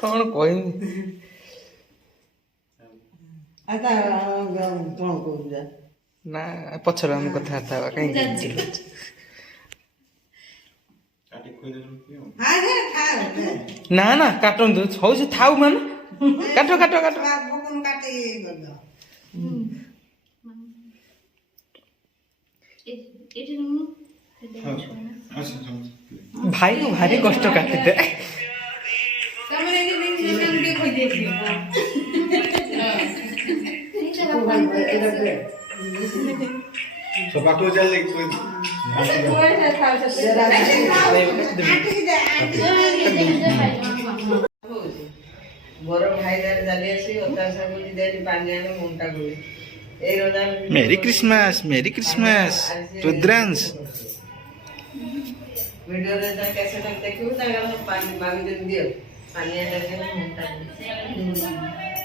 कौन कोई ना पछर हम कथा था कहीं ना ना काटन दो छौ से थाउ मन काटो काटो काटो भाई को भारी कष्ट काटते दे सबाको जल्दी कोई मेरी क्रिसमस रुद्रांश वीडियो रे कैसे देखियो पानी मांग दे दियो पानी आ जाके मुंटा